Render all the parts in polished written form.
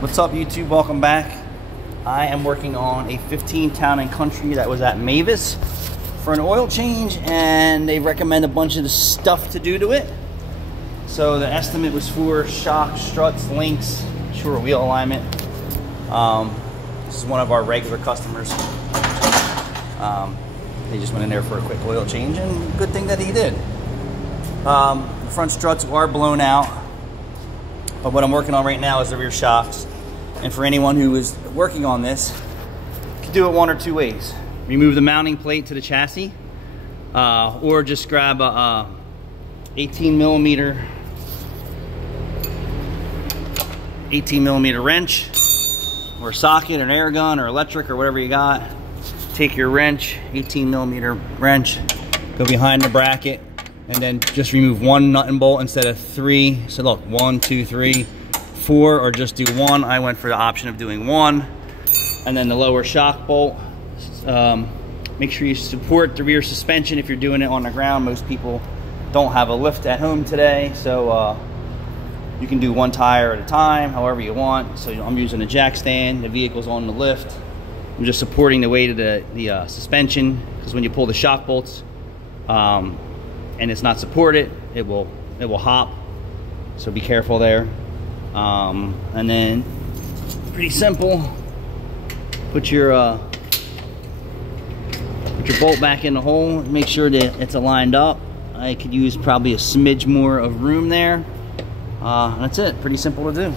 What's up, YouTube? Welcome back. I am working on a 15 Town and Country that was at Mavis for an oil change, and they recommend a bunch of the stuff to do to it. So the estimate was for shocks, struts, links, short wheel alignment. This is one of our regular customers. They just went in there for a quick oil change, and good thing that he did. The front struts are blown out. But what I'm working on right now is the rear shocks. And for anyone who is working on this, you can do it one or two ways. Remove the mounting plate to the chassis, or just grab a 18 millimeter wrench, or socket, or an air gun, or electric, or whatever you got. Take your wrench, 18 millimeter wrench, go behind the bracket, and then just remove one nut and bolt instead of three. So look, 1, 2, 3, 4, or just do one. I went for the option of doing one. And then the lower shock bolt. Make sure you support the rear suspension if you're doing it on the ground. Most people don't have a lift at home today, so you can do one tire at a time, however you want. So I'm using a jack stand, the vehicle's on the lift. I'm just supporting the weight of the suspension, because when you pull the shock bolts, and it's not supported, it will hop, so be careful there. And then pretty simple, put your bolt back in the hole, make sure that it's aligned up. I could use probably a smidge more of room there. That's it, pretty simple to do.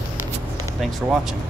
Thanks for watching.